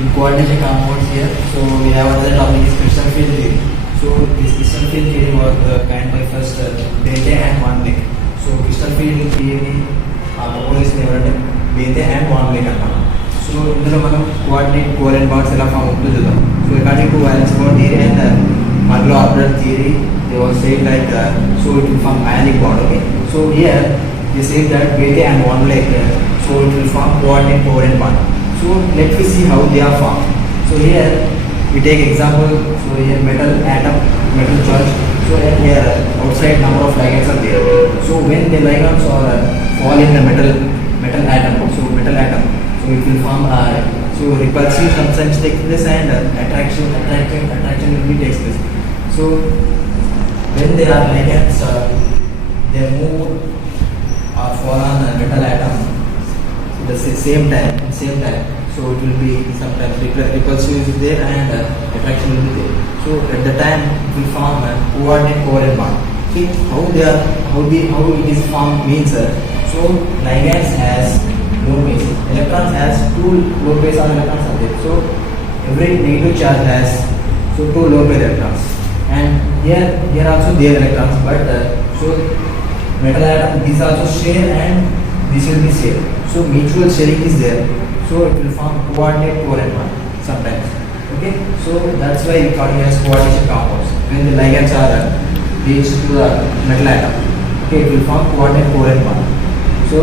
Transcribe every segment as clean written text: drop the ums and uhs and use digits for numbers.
in coordination compounds here. So we have another topic is crystal field theory. So this crystal field theory was kind by first Bethe and Van Wyck. So crystal field theory proposed ఎవరంటే Bethe and Van Wyck అన్నమాట. So ఇందులో మనం coordinate covalent bonds ఎలా form అవుతుందో చూద్దాం. So according to valence bond theory and Monroe orbital theory, they were saying like so it will form ionic bond. Okay, so here they say that Bethe and Van Wyck so it will form coordinate covalent bond. So let me see how they are formed. So here we take example. So here metal atom, metal charge. So here outside number of ligands are there. So when the ligands are fall in the metal atom, so metal atom, so it will form so repulsive sometimes takes place and attraction will be takes place. So when they are ligands, they move or fall on a metal atom at the same time. So it will be sometimes repulsive is there and attraction will be there. So at the time it will form a coordinate covalent bond. See how it is formed means so ligands has low base, electrons has two low base on electrons are there. So every negative charge has so two low base electrons, and here also there electrons, but so metal atom these also share and this will be share. So mutual sharing is there. So it will form coordinate covalent bond sometimes. Okay, so that's why we call it as coordination compounds. When the ligands are reached to the metal atom, okay, it will form coordinate covalent bond. So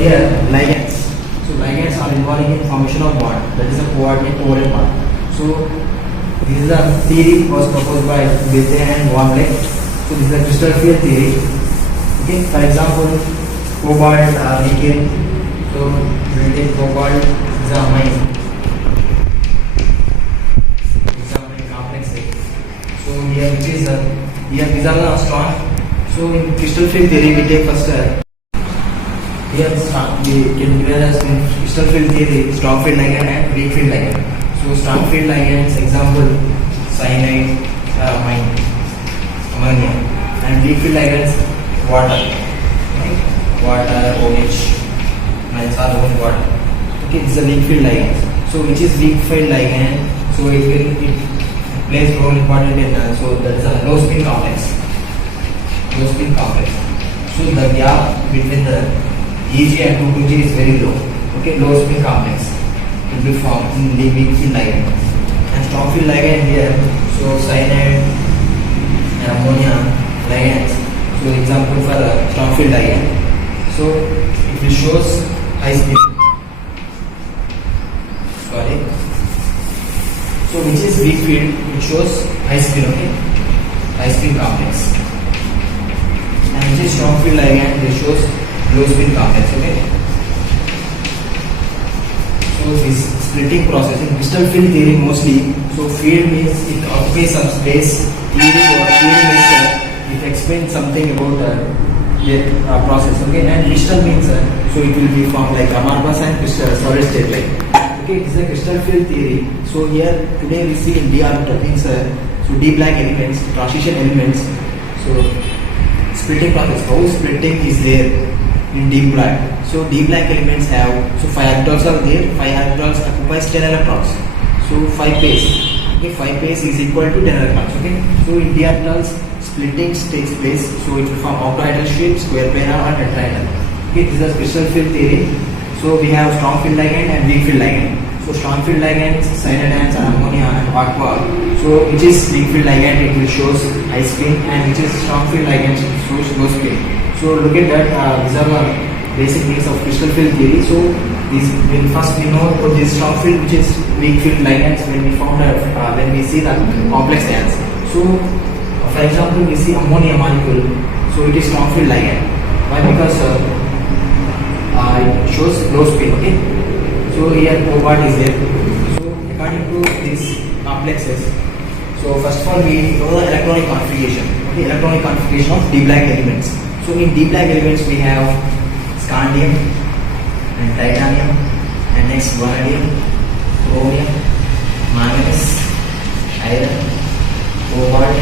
here ligands. So ligands are involved in formation of bond. That is a coordinate covalent bond. So this is a theory was proposed by Bethe and Van Wyck. So this is a crystal field theory. Okay, for example, cobalt or nickel. So we will take cobalt is a mine. Example complex. So here which is here these are the strong. So in crystal field theory we take first here we can divide as in crystal field theory strong field ligand and weak field ligand. So strong field ligands example cyanide, amine, ammonia, and weak field ligands water, right? Water, OH, minus are own water. Okay, this is a weak field ligand. So which is weak field ligand? So it plays role important in so that is a low spin complex. Low spin complex. So the gap between the Eg and 2,2G is very low. Okay, low spin complex will be formed in the weak field ligand. And strong field ligand here, so cyanide and ammonia ligands. So example for strong field ligand. So it will shows high spin. Sorry. So which is weak field? It shows high spin. Okay, high spin complex. And which is strong field ligand? It shows low spin complex. Okay. So this splitting process in crystal field theory mostly. So field means it occupies some space. Theory means it explains something about the process. Okay, and crystal means so it will be formed like amorphous and crystal solid state like. Okay, it is a crystal field theory. So here today we see in d orbital means so d black elements, transition elements. So splitting process. How splitting is there in d black? So d black elements have so 5 orbitals are there. 5 orbitals occupies 10 electrons. So 5 pairs. Okay, 5 pairs is equal to 10 electrons. Okay, so in d orbitals splitting takes place. So it will form octahedral shape, square planar or tetrahedral. Okay, this is a crystal field theory. So we have strong field ligand and weak field ligand. So strong field ligands, cyanides and ammonia and aqua. So which is weak field ligand? It will shows high spin, and which is strong field ligand shows low spin. So look at that. These are the basic things of crystal field theory. So this when first we know about this strong field, which is weak field ligands, when we found when we see the complex ions. So for example, we see ammonia molecule. So it is strong field ligand. Why? Because it shows low spin. Okay. So here cobalt is there. So according to these complexes, so first of all we know the electronic configuration. Okay, electronic configuration of d black elements. So in d black elements we have scandium and titanium, and next vanadium, chromium, manganese, iron, cobalt,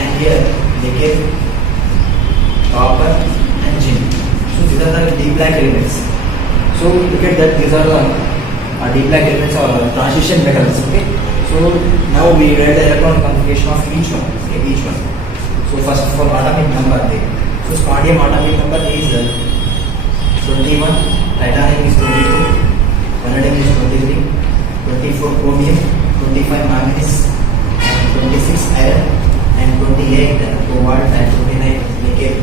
and here nickel, copper, and zinc. So these are the d black elements. So look at that, these are the D black elements or transition metals. Okay. So now we read the electron configuration of each one. Okay, each one. So first for atomic number, so scandium atomic number is 21, titanium is 22, vanadium is 23, 24 chromium, 25 manganese, and 26 iron, and 28 cobalt, and 29 nickel.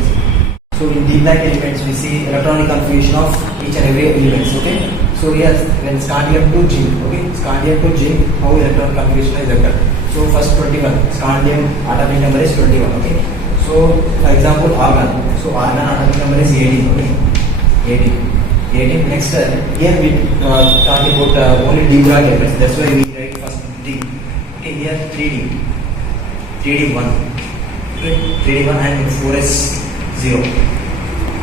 So in D black elements we see electronic configuration of each and every elements. Okay. So here when scandium to zinc. Okay, scandium to zinc, how electron configuration is occurred. So first 21, scandium atomic number is 21. Okay. So for example argon. So argon atomic number is 18. Okay. 18. Next here we talk about only D black elements. That's why we write first D. Okay, here 3D. 3D1. Okay, 3D1 and 4S0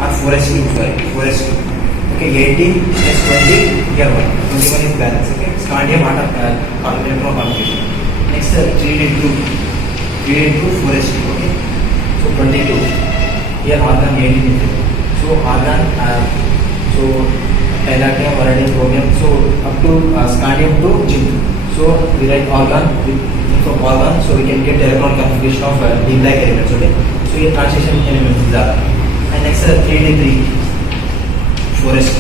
or 4S2. Sorry, 4S2. Okay, 18 plus 20, here 1. 21 is balance. Okay, scandium electron configuration. Next 3D2. 3D2 4S2. Okay, so 22. Here argon 18. So argon, so titanium, vanadium, chromium. So up to scandium to zinc. So we write argon from argon. So we can get electron configuration of D black elements. Okay, so here transition elements is are. And next 3D3. 4S2.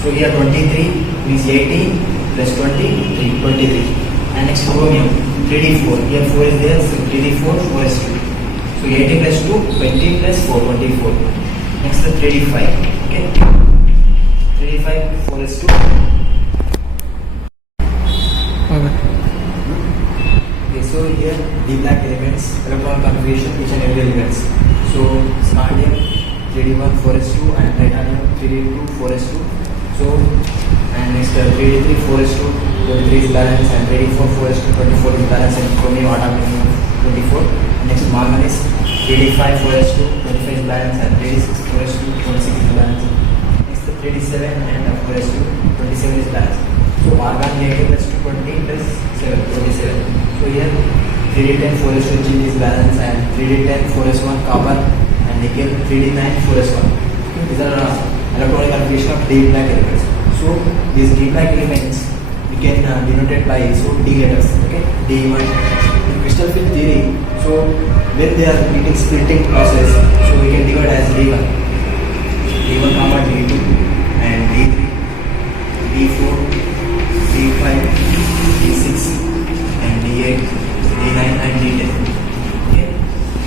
So here 23 means 18 plus 20, 23. And next chromium 3D4. Here 4 is there, so 3D4, 4S2. So 18 plus 2, 20 plus 4, 24. Next 3D5. Okay. 3D5, 4S2. Okay, so here D black elements, electron configuration, each and every elements. So scandium 3D1 4S2 and titanium 3D2 4S2. So and next 3D3 4S2 23 is balance and 3D4 4S2 24 is balance and chromium atomic number 24. And next manganese 3D5 4S2 25 is balance and 3D6 4S2 26 is balance. Next 3D7 and 4S2 27 is balance. So argon 18 plus 20 plus 7 27. So here 3D10 4S2 zinc is balance and 3D10 4S1 copper and nickel 3D9 4S1. These are electronic configuration of D black elements. So these D black elements we can denote it by D letters. Okay, D1. In crystal field theory, so when they are meeting splitting process, so we can divide as D1, D1 comma D2, and D3, D4, D5, D6, and D8, D9, and D10. Okay,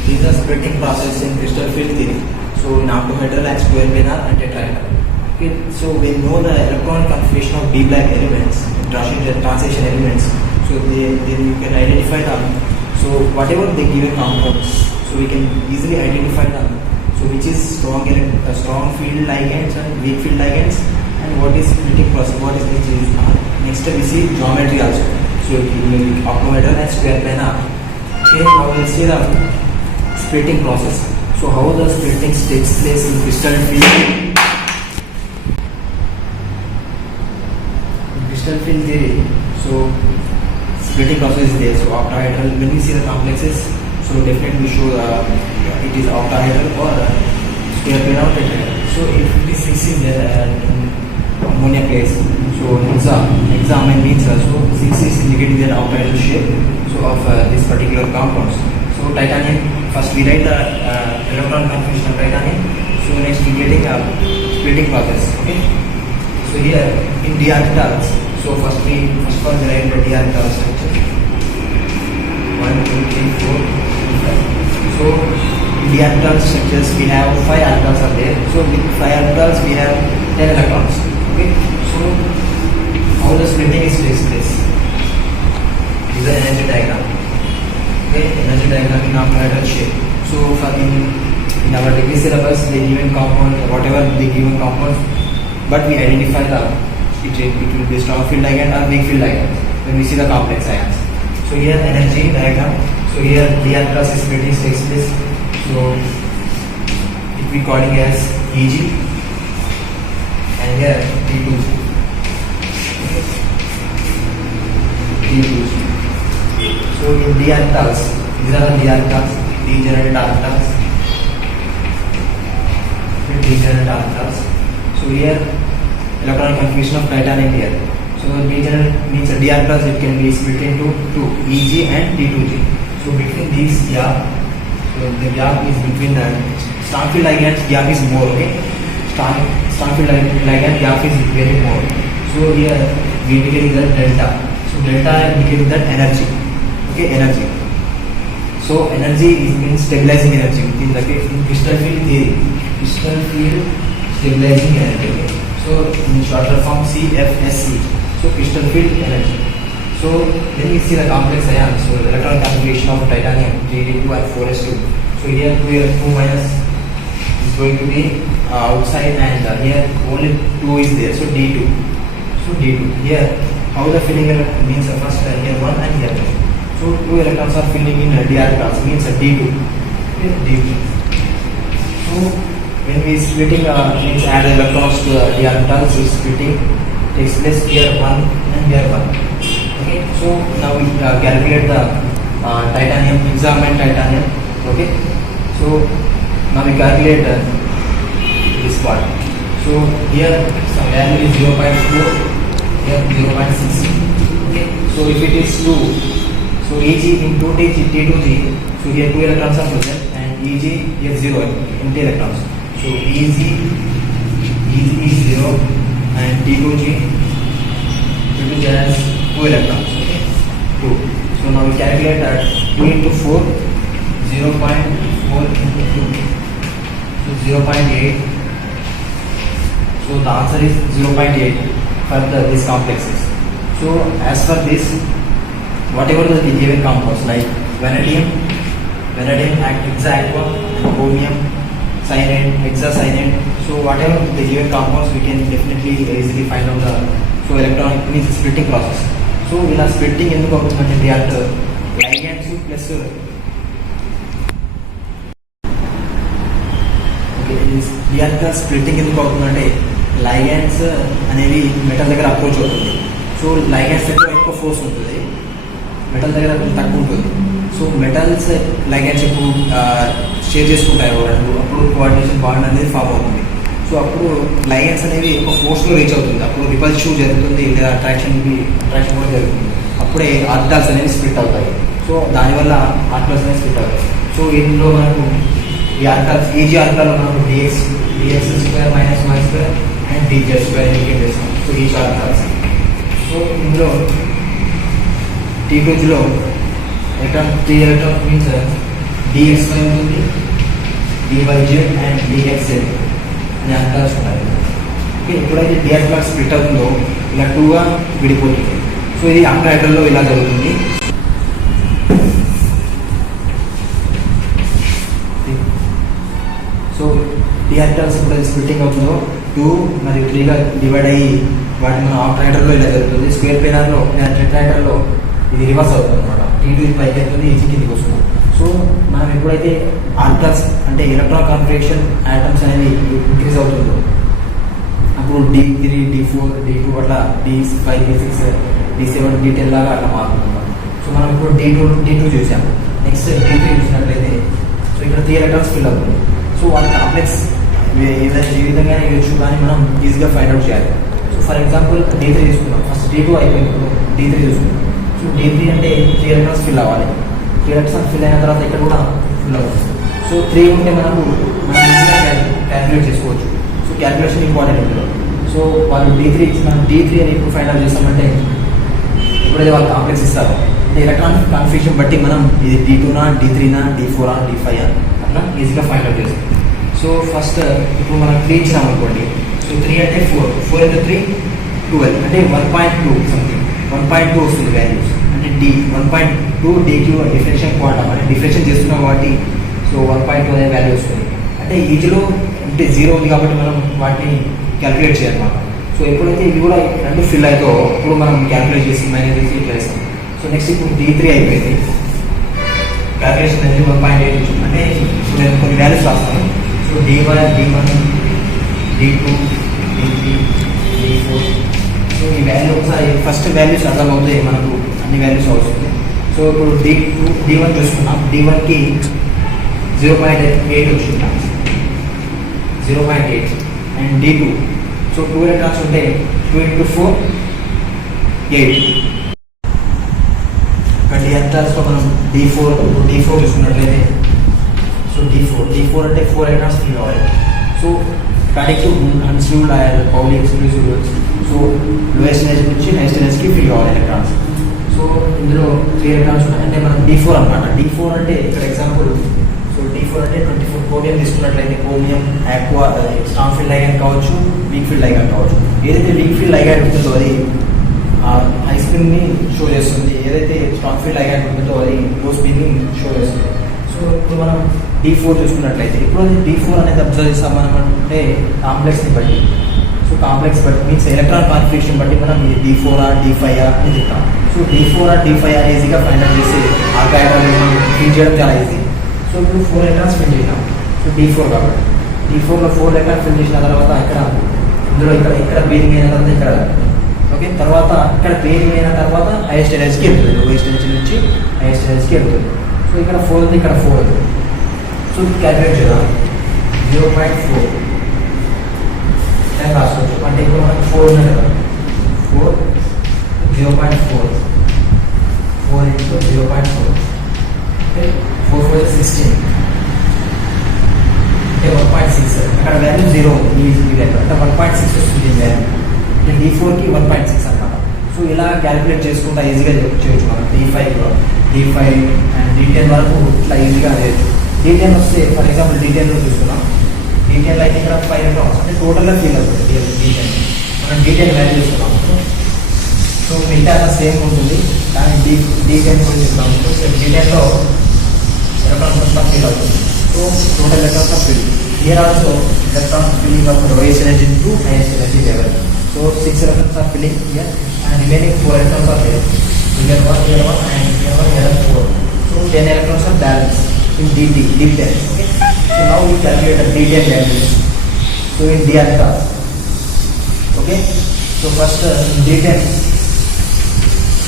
these are splitting process in crystal field theory. So in octahedral and square planar and tetrahedral. Okay, so we know the electronic configuration of D black elements, transition elements. So then you can identify them. So whatever they given compounds, so we can easily identify them. So which is strong field ligands and weak field ligands, and what is splitting process, what is which is next we see geometry also. So octahedral and square planar. Okay, now we'll see the splitting process. So how the splitting takes place in crystal field? In crystal field theory, so splitting process is there. So octahedral, when we see the complexes, so definitely we show it is octahedral or square planar or tetrahedral. So if this 6 is there in ammonia case, so hexaamine means so 6 is indicating the octahedral shape so of this particular compounds. So titanium, first we write the electron configuration of titanium. So next we getting a splitting process. Okay. So here in d orbitals, so first we write the d orbital structure. 1, 2, 3, 4, 5. So in d orbital structures we have 5 orbitals are there. So with 5 orbitals we have 10 electrons. Okay. So how the splitting is takes place? This is the energy diagram. Okay, energy diagram in octahedral shape. So for in our degree syllabus, they given compound, whatever they given compounds, but we identify it will be strong field ligand or weak field ligand when we see the complex ions. So here energy diagram. So here d orbital splitting takes place. So it we calling as Eg, and here D2. D2. So in d orbitals, these are the d orbitals, degenerate orbitals, degenerate orbitals. So here electronic configuration of titanium here. So degenerate means a DR class, it can be split into two, EG and D2G. So between these gap, so the gap is between the strong field ligand gap is more, okay? Strong field ligand gap is very more. So here we indicate the delta. So delta indicates that energy, okay? Energy. So energy is means stabilizing energy within the crystal field theory. Crystal field stabilizing energy. Okay? So in shorter form CFSE. So crystal field energy. So when we see the complex ions, so the electron configuration of titanium 3d2 and 4s2. So here 2 minus is going to be outside, and here only 2 is there. So D2. So D2. Here how the filling means first here 1 and here 2. So 2 electrons are filling in DR class means D2. Okay, D2. So when we splitting means add electrons to DR class, so splitting takes place here 1 and here 1. Okay, so now we calculate the titanium, examined titanium. Okay, so now we calculate this part. So here some value is 0.4, here 0.6. Okay, so if it is 2, so EG in 2T2G, so here 2 electrons are present, and EG here 0, empty electrons. So EG is 0 and T2G has 2 electrons. Okay, 2. So now we calculate that 2 into 4, 0.4 into 2, so 0.8. So the answer is 0.8 for these complexes. So as for this, whatever the given compounds like vanadium, hexaqua, and chromium, cyanide, hexacyanide. So whatever the given compounds, we can definitely easily find out the electron means splitting process. So in a splitting ఎందుకు అవుతుందంటే reactor లైగండ్స్ plus reactor splitting ఎందుకు అవుతుందంటే లైగండ్స్ అనేవి metal దగ్గర approach అవుతుంది. So లైగండ్స్ దగ్గర ఎక్కువ force ఉంటుంది, మెటల్ దగ్గర తక్కువ ఉంటుంది. సో మెటల్స్ లైగండ్స్ ఎక్కువ షేర్ చేసుకుంటాయి రెండు, అప్పుడు కోఆర్డినేషన్ బాండ్ అనేది ఫామ్ అవుతుంది. సో అప్పుడు లైగండ్స్ అనేవి ఒక ఫోర్స్లో రీచ్ అవుతుంది, అప్పుడు రిపల్సివ్ జరుగుతుంది లేదా అట్రాక్షన్ కూడా జరుగుతుంది. అప్పుడే ఆర్బిటాల్స్ అనేవి స్ప్లిట్ అవుతాయి. సో దానివల్ల ఆర్బిటాల్స్ అనేవి స్ప్లిట్ అవుతాయి. సో ఇందులో మనకు ఈ ఆర్బిటాల్స్ ఈజీ ఆర్బిటాల్లో మనకు dx square minus y square and dz square indicate చేస్తాం. సో ఈ ఆర్బిటాల్స్. సో ఇందులో T2Gలో ఎలక్ట్రాన్ 3 ఎలక్ట్రాన్ మీన్స్ dxy ఉంటుంది, dyz అండ్ dxz అనే ఆర్బిటాల్స్ ఉంటాయి. ఓకే, ఎప్పుడైతే d ఆర్బిటాల్ స్ప్లిట్ అవుతుందో ఇలా 2గా విడిపోతుంది. సో ఇది ఆక్టాహెడ్రల్లో ఇలా జరుగుతుంది. సో d ఆర్బిటాల్స్ ఎప్పుడైతే స్ప్లిట్టింగ్ అవుతుందో 2 మరియు 3గా డివైడ్ అయ్యి వాటి మన ఆక్టాహెడ్రల్లో ఇలా జరుగుతుంది. స్క్వేర్ పేరార్లో టెట్రాహెడ్రల్లో ఇది రివర్స్ అవుతుంది అనమాట. T2 పైకి అవుతుంది, ఈజీ కిందికి వస్తుంది. సో మనం ఎప్పుడైతే ఆర్బిటాల్స్ అంటే ఎలక్ట్రాన్ కాన్ఫిగరేషన్ ఆటమ్స్ అనేది ఇంక్రీజ్ అవుతుందో అప్పుడు D3, D4, D2 అట్లా D5, D6, D7, D10 లాగా అట్లా మారుతుంది. సో మనం ఇప్పుడు D2 చూసాం. నెక్స్ట్ D3 చూసినట్లయితే సో ఇక్కడ 3 ఎలక్ట్రాన్స్ ఫిల్ అవుతుంది. సో వాళ్ళ కాంప్లెక్స్ ఏ విధంగా ఇవ్వచ్చు కానీ మనం ఈజీగా ఫైండ్ అవుట్ చేయాలి. సో ఫర్ ఎగ్జాంపుల్ D3 తీసుకున్నాం, ఫస్ట్ D2 అయిపోయింది, D3 చూసుకున్నాం. సో D3 అంటే 3 ఎలక్ట్రాన్స్ ఫిల్ అవ్వాలి. 3 ఎలక్ట్రాన్స్ ఫిల్ అయిన తర్వాత ఇక్కడ కూడా ఫిల్ అవుతుంది. సో 3 ఉంటే మనం ఈజీగా క్యాల్కులేట్ చేసుకోవచ్చు. సో క్యాల్కులేషన్ ఇంపార్టెంట్ ఇందులో. సో వాళ్ళు D3 ఇచ్చిన D3 అని ఎప్పుడు ఫైండ్ అవుట్ చేస్తామంటే ఎప్పుడైతే వాళ్ళు కాంప్లెక్స్ ఇస్తారు అంటే ఎలక్ట్రాన్ కాన్ఫిగరేషన్ బట్టి మనం ఇది D2నా, D3నా, D4ఆ, D5ఆ అట్లా ఈజీగా ఫైండ్ అవుట్ చేస్తాం. సో ఫస్ట్ ఇప్పుడు మనం 3 ఇచ్చినాం అనుకోండి. సో 3 అంటే 4 into 3 12 అంటే 1.2 సంథింగ్ 1.2 వస్తుంది వాల్యూస్. అంటే D 1.2 DQ డిఫరెన్షియల్ క్వాంటమ్ అంటే డిఫరెన్షియల్ చేస్తున్నాం కాబట్టి సో 1.2 అనే వాల్యూ వస్తుంది. అంటే ఈజీలో అంటే 0 ఉంది కాబట్టి మనం వాటిని క్యాల్కులేట్ చేయాలన్నమాట. సో ఎప్పుడైతే ఇవి కూడా రెండు ఫిల్ అవుతో అప్పుడు మనం క్యాల్కులేట్ చేసి మైనస్ చేసి ఇట్లా వేస్తాం. సో నెక్స్ట్ ఇప్పుడు D3 అయిపోయింది, క్యాల్కులేషన్ అనేది 1.8 అంటే ఇప్పుడు నేను కొన్ని వాల్యూస్ రాస్తాను. So D1, D2, D3, D4. So ఈ వాల్యూ ఒకసారి ఫస్ట్ వాల్యూస్ అర్థమవుతాయి మనకు, అన్ని వాల్యూస్ అవసరం. సో ఇప్పుడు D1 చూసుకున్నాం. D1కి 0.8 వచ్చింది, 0.8 అండ్ D2. సో 2 ఎలక్ట్రాన్స్ ఉంటే 2 into 4 8. ఇక్కడ డిఎన్ క్లాస్లో మనం D4 చూసుకున్నట్లయితే, సో D4 అంటే 4 ఎలక్ట్రాన్స్ ఫిల్ కావాలి. So static to unsleeved and Pauli exclusive, so lowest energy నుంచి హైయెస్ట్ ఎనర్జీకి ఫిల్ కావాలి ఎలక్ట్రాన్స్. సో ఇందులో 3 ఎలక్ట్రాన్స్ ఉంటాయి. అంటే మనం D4 అనమాట. D4 అంటే ఇక్కడ ఎగ్జాంపుల్, సో D4 అంటే 24 కోడియం తీసుకున్నట్లయితే కోడియం ఆక్వా స్ట్రాంగ్ ఫీల్డ్ లైగాండ్ కావచ్చు, వీక్ ఫీల్డ్ లైగాండ్ కావచ్చు. ఏదైతే వీక్ ఫీల్డ్ లైగాండ్ ఉంటుందో అది హై స్పిన్ని షో చేస్తుంది, ఏదైతే స్ట్రాంగ్ ఫీల్డ్ లైగాండ్ ఉంటుందో అది లో స్పిన్ని షో చేస్తుంది. సో ఇప్పుడు మనం D4 చూసుకున్నట్లయితే, ఇప్పుడు D4 అనేది అబ్జర్వ్ చేస్తాం మనం అంటే కాంప్లెక్స్ని బట్టి. సో కాంప్లెక్స్ బట్టి మీన్స్ ఎలక్ట్రాన్ కాన్ఫిగరేషన్ బట్టి మనం ఇది D4 D5 అని చెప్తాం. సో D4 D5 ఈజీగా ఫైండ్ అవుట్ చేసి ఆ డయాగ్రామ్ ఫిల్ చేయడం చాలా ఈజీ. సో ఇప్పుడు 4 ఎలక్ట్రాన్స్ ఫిల్ చేసాం. సో D4 కాబట్టి D4లో 4 ఎలక్ట్రాన్స్ ఫిల్ చేసిన తర్వాత ఇక్కడ బేరింగ్ అయిన తర్వాత ఇక్కడ, ఓకే, తర్వాత ఇక్కడ బేరింగ్ అయిన తర్వాత హైయెస్ట్ ఎనర్జీకి వెళ్తుంది, లోయెస్ట్ ఎనర్జీ నుంచి హైయెస్ట్ ఎనర్జీకి వెళ్తుంది. సో ఇక్కడ 4 ఉంది, ఇక్కడ 4 ఉంది. సో క్యాల్కులేట్ చేద్దాం. 0.4 రాసుకోవచ్చు. అంటే ఇప్పుడు మనకు 4 ఉన్నాయి కదా, 4 0.4 into 0.4 అంటే 4 4 16 అంటే 1.6. అక్కడ వాల్యూ 0 ఉంది ఈ లెక్క, అంటే 1.6 వస్తుంది వాల్యూ. అంటే D4కి 1.6 అన్నమాట. సో ఇలా క్యాల్కులేట్ చేసుకుంటా ఈజీగా చేయొచ్చు మనం. D5 అండ్ D10 వరకు ఇట్లా ఈజీగా చేయొచ్చు. D10 వస్తే ఫర్ ఎగ్జాంపుల్ D10లో చూస్తున్నాం. D10 అయితే ఇక్కడ 5 ఎలక్ట్రాన్స్ అంటే టోటల్గా ఫీల్ అవుతుంది D10. మనం D10 వాల్యూ చూస్తున్నాం. సో మిగతా సేమ్ ఉంటుంది, కానీ D10 గురించి చూద్దాం. D10లో ఎలక్ట్రాన్స్ మొత్తం ఫీల్ అవుతుంది. So total electrons of feel here also electrons filling of lowest energy to highest energy level. So 6 electrons are filling here and remaining 4 electrons are here. Here 1 and here 1, here 4. So 10 electrons are balanced in D10. Okay. So now we calculate the D10 values. So in D electrons. Okay. So first in D10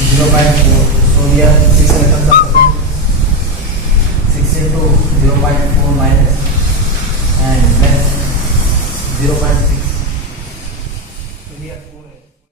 0.4. So here 6 electrons are present. 6 into 0.4 minus and then 0.6.